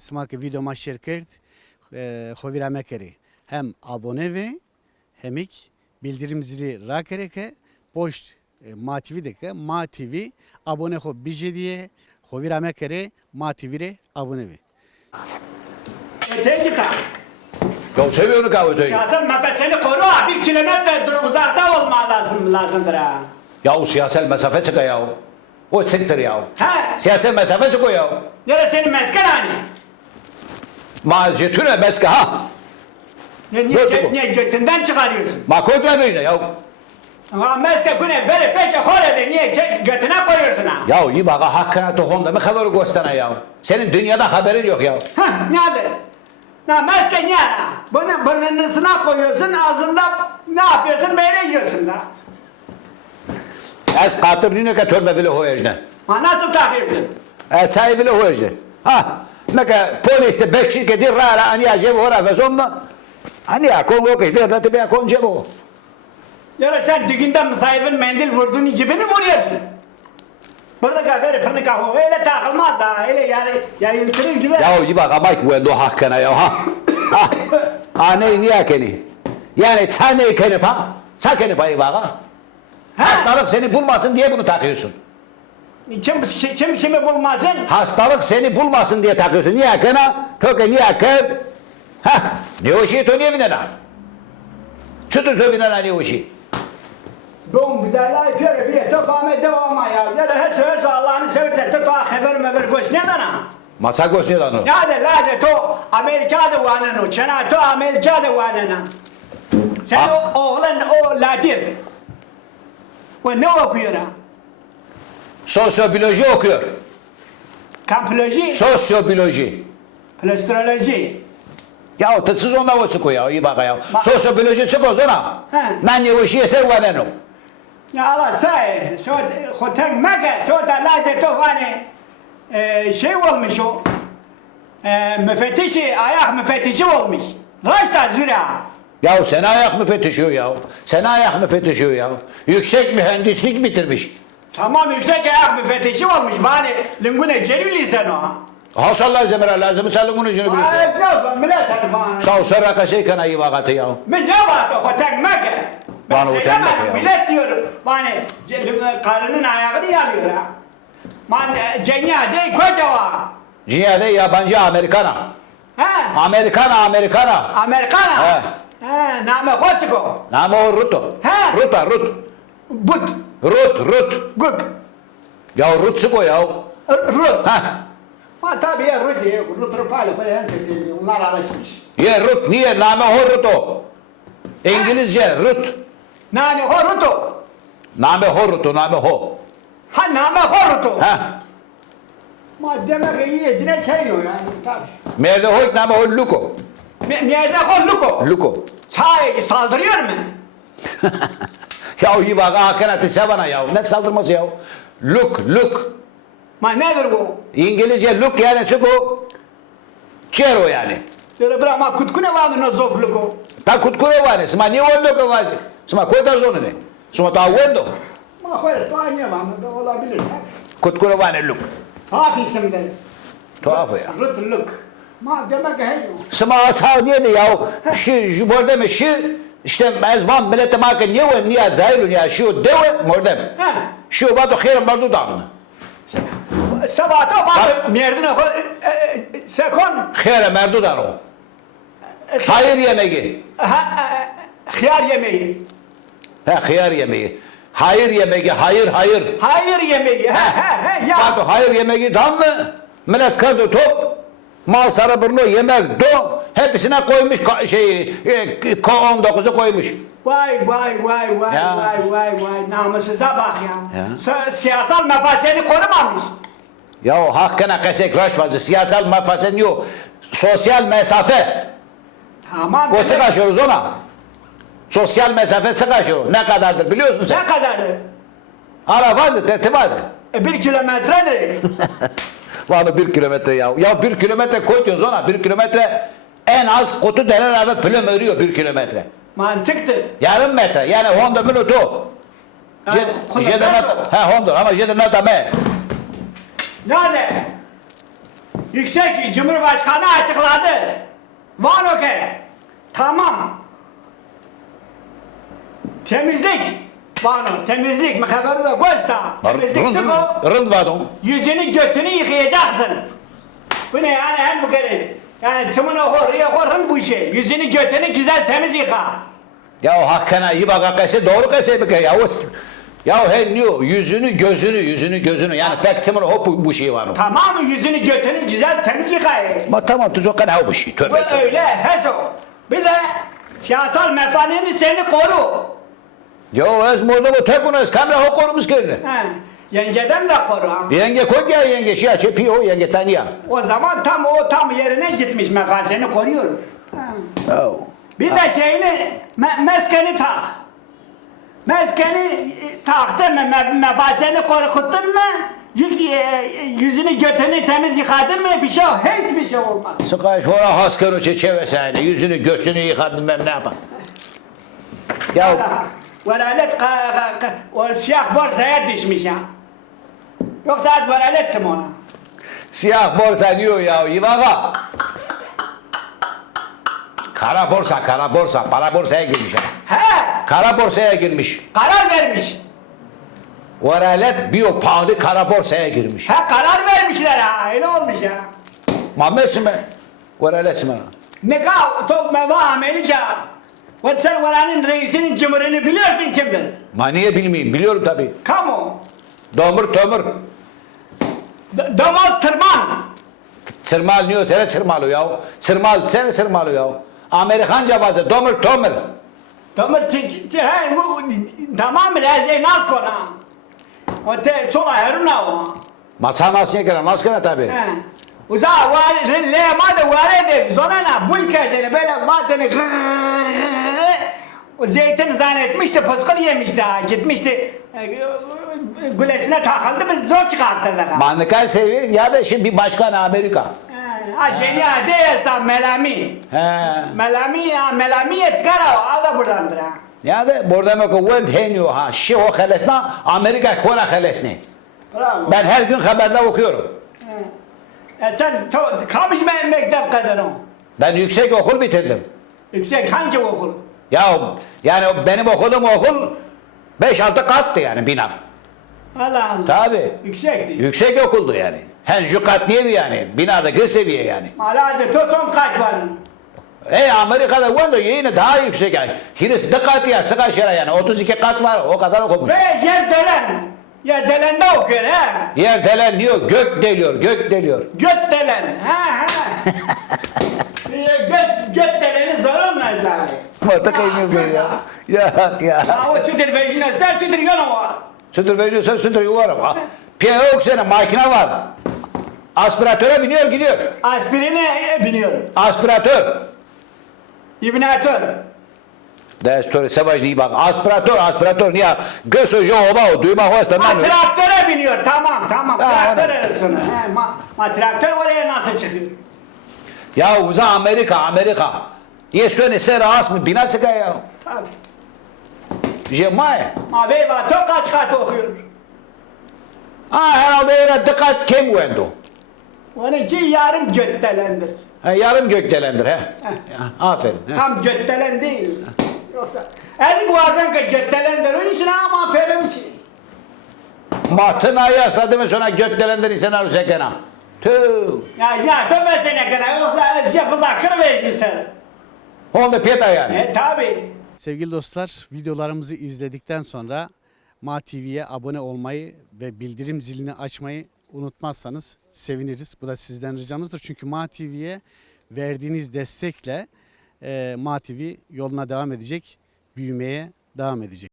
smak video ma share kert xovira me kere. Hem abone ve hemik bildirim zili ra kereke post Ma TV deke Ma TV abone xo bije diye xovira me kere Ma TV re abone ve. Tecika. Ya seviyorum kahve Siyasal mesafeni koru ha. 1 kilometre uzakta olman lazımdır ha. Ya o siyasal mesafe çıkıyor ya. O siktir ya. He. Siyasal mesafe çıkıyor ya. Nere senin mesken hani? Majetüne meske ha. Niye götünden çıkarıyorsun? Ma koydura böyle ya. Ama meske güne veri peki horede niye götüne koyuyorsun ha? Ya iyi bak hakkına tohonda mı haberi gösterene ya. Senin dünyada haberin yok ya. Hah nerede? Na meske niye ha? Bunu burnuna koyuyorsun ağzında ne yapıyorsun böyle yiyorsun da. Ez katırlığına ki törme bile hoyajne. Ha nasıl takıyorsun? Ez sahibi bile hoyajne. Ha. Meka poliste bekşir ke dir rara aniya cebu hora ve zomma. Aniya kongo ki verda tibiya kon cebu. Ya sen düğünde musahibin mendil vurduğun gibi mi vuruyorsun? Pırnıka veri pırnıka ho. Öyle takılmaz ha. Öyle yani yürütürür gibi. Ya iyi bak ama ki bu hakkına ya ha. Ha. Aney niye keni? Yani sen ne keni pa? Sen keni payı bak ha. Hastalık seni bulmasın diye bunu takıyorsun. Kimi bulmasın? Hastalık seni bulmasın diye takıyorsun. Niye kana? Köke niye kır? Ha? Ne o şey tönüye binen ha? Çıtır tövbinen ha ne o şey? Bom bir daha yapıyor bir top ama devam ya. Ya da her sefer Allah'ını seversen to haber koş ne dana? Masa gösteriyor lan o. Ya da lazım to Amerika'da vanen o. Çana to Amerika'da vanen. Sen oğlan o Latif. O ne okuyor ha? Sosyobiyoloji okuyor. Kampoloji, Sosyobiyoloji. plastroloji. Ya tıtsız onda o çıkıyor ya. İyi bak ya. Sosyobiyoloji çıkıyor sonra. He. Ben ne o işi eser vanen o. Ya Allah say, so hotel mega, so da lazım to hani şey olmuş o. Müfettişi, ayak müfettişi olmuş. Raşta züra. Ya sen ayak mı fetişiyor ya? Sen ayak mı fetişiyor ya? Yüksek mühendislik bitirmiş. Tamam yüksek ayak müfettişi olmuş. Bani lingune celili sen o. Hasallah zemre lazım çalın bunu şunu bilirsin. Ay ne olsun millet hani bana. Sağ sonra kaşey kana iyi vakati ya. Ben ne var o hotel mega? Ben Bana hotel söylemedim, mega ya. millet diyorum. Bani karının ayağını yalıyor ha. Man ceniyade kocawa. Cihade yabancı Amerikana. Ha? Amerikana. Amerikana. He. Ha, name Hotziko. Nama o Ruto. He. Rut. But. Rut. Guk. Ya Rut çıkıyor ya. Rut. Ha. Ma tabii ya Rut diye. Rut Rupali falan dedi. Onlar alışmış. Ye Rut niye? Nama o Ruto. İngilizce Rut. Nane ho Ruto. Nama o Ruto. Nama o. Ha name ho Ruto. Ha. Ma demek iyi yedine çayno yani tabii. Merde hoyt nama o Luko. Nerede ho Luko? Luko. Çay saldırıyor mu? Ya iyi bak hakanatı sevana ya. Ne saldırması ya? Look. Ma nedir bu? İngilizce look yani çıkı çero yani. Şöyle bırakma kutkune var mı no zof Luko? Ta kutkure vane, sma nije wendo ka vazi. Sma kota zone ne. Sma ta wendo. Ma öyle tuhane var mı? Da olabilir tabii. Kutkure vane look. Tuhaf isimdir. Tuhaf ya. Rut Luk. Ma demek heyno. Sma ta niye ne ya? Şu burada mı şu işte mezban millete marka niye niye zailu ya şu deve mordem. Ha. Şu vado khairan bardu dağını. Sabahta bana merdine sekon Khaira merdu dağını. Hayır yemeği. hıyar yemeği. Ha khiyar yemeği. Hayır yemeği. Hayır. Hayır yemeği. Ya. Vado hayır yemeği tam mı? Millet kadı top. Mal sarı yemek do. Hepsine koymuş şey 19'u koymuş. Vay. Ya. Namussuza bak ya. Siyasal mefaseni korumamış. Ya hakkına kesek raşmazı siyasal mefasen yok. Sosyal mesafe. Tamam. O sıkaşıyoruz ona. Sosyal mesafe sıkaşıyor. Ne kadardır biliyorsun sen? Ne kadardır? Hala vazı tetibazı. 1 kilometredir. Vallahi 1 kilometre ya. Ya 1 kilometre koy diyoruz ona. 1 kilometre en az kutu denen abi plüm örüyor 1 kilometre. Mantıktır. Yarım metre yani 10 minutu. Honda Honda ama 10 metre me. Nerede? Yüksek Cumhurbaşkanı açıkladı. Van okey. Tamam. Temizlik. Vano, temizlik. Mekaberi de göster. Temizlik tıko. Rınd vadon. Yüzünü götünü yıkayacaksın. Bu ne yani hem bu kere? Yani tımını oraya korun bu işi. Yüzünü götünü güzel temiz yıka. Ya hakkına iyi bak hakikati doğru kese bir ya. Ya he diyor yüzünü gözünü yani tek tımını hop bu şey var. Tamam mı? Yüzünü götünü güzel temiz yıkayın. Ma tamam tuzo kana bu şey. Bu Tövbe tövbe. öyle heso. Bir de siyasal menfaatini seni koru. Ya ez morda bu tek bunu ez kamera ho korumuz kendini. He. Yengeden de koru ha. Yenge koy ya yenge şey çepi o yenge taniya. O zaman tam yerine gitmiş menfaatini koruyor. Ha. Ya. Bir de şeyini meskeni tak. Meskeni taktın mı menfaatini korkuttun mu? Yüzünü götünü temiz yıkadın mı hiçbir şey olmaz. Sıkay şora haskını çevesene yüzünü göçünü yıkadın ben ne yapayım. Ya Velalet o siyah borsaya düşmüş ya. Yoksa velalettim ona. siyah borsa diyor ya İvaga. Kara borsa para borsaya girmiş ha. He, Kara borsaya girmiş. karar vermiş. Veralet biyo pahalı kara borsaya girmiş. He, karar vermişler ha, öyle olmuş ya. Mahmet mi? Veralet mi? Nikah, top meva Amerika. Ve sen oranın reisinin cumhurunu biliyorsun kimdir? Ma niye bilmeyeyim? Biliyorum tabii. Kamu. Domur tömür. Donald Tırman. Çırmal niyor? Sene çırmalı ya. Çırmal, sene çırmalı ya. Amerikanca bazı domur tömür. Donald he, bu tamam mı? Rezey naz kona. O te çola heruna o. Masa masaya gelen maskara tabii. He. Uza var le madde var de zonana bul kerdene böyle madeni o zeytin zannetmişti pıskıl yemişti ha gitmişti gülesine takıldı biz zor çıkarttırdık ha. Mandıkal seviyor ya da şimdi bir başkan Amerika. Aceni ade esta melami. He. Melami etkara o da buradandır ha. Ya da burada mı ko vend heniyor ha. Şi o halesna Amerika kona halesni. Bravo. Ben her gün haberde okuyorum. Sen kamış mektep kadar o. Ben yüksek okul bitirdim. Yüksek hangi okul? Ya yani benim okuduğum okul 5-6 kattı yani binam. Allah Allah. Tabii. Yüksekti. Yüksek okuldu yani. Henüz kat niye yani? Binada gır seviye yani. Malazı son kaç var? Amerika'da vanda yine daha yüksek yani. Hirisi de kat ya sıkı aşağı yani. 32 kat var o kadar okumuş. Ve yer delende okuyor ha. Yer delen diyor gök deliyor gök deliyor. Göt delen. Ha. Göt deleni zor olmaz zaten. Mata kaynıyor ya. Ya. Ha o çudur vecine sen çudur yana var. Sütür veriyorsan sütür yuvarım. Piye yok senin makine var. Aspiratöre biniyor gidiyor. Aspirine biniyor. Aspiratör. İbnatör. Destur savaş değil bak. Aspiratör niye? Göz hoca ova o duyma hasta Ha lan. traktöre biniyor. Tamam. Ha, Traktör ona. arasına. Traktör oraya nasıl çıkıyor? Ya uza Amerika. Ye söyle ser as mı bina çıkar ya. Tabii. Jemay. Veyva to kaç kat okuyor. Ha herhalde yine dikkat kim vendo. Onunki yarım göttelendir. Ha yarım gökdelendir he. Aferin. He. Tam göttelen değil. Yoksa ezik bazen ki göttelendir. Onun için ama perim için. Matın ayı asladı sonra gökdelendir insanlar çekena. Tüh. Ya dönmesene kadar. Yoksa ezik yapıza kırmayız sen. Onda piyeta yani. Tabii. Sevgili dostlar, videolarımızı izledikten sonra MATV'ye abone olmayı ve bildirim zilini açmayı unutmazsanız seviniriz. Bu da sizden ricamızdır. Çünkü MATV'ye verdiğiniz destekle MATV yoluna devam edecek, büyümeye devam edecek.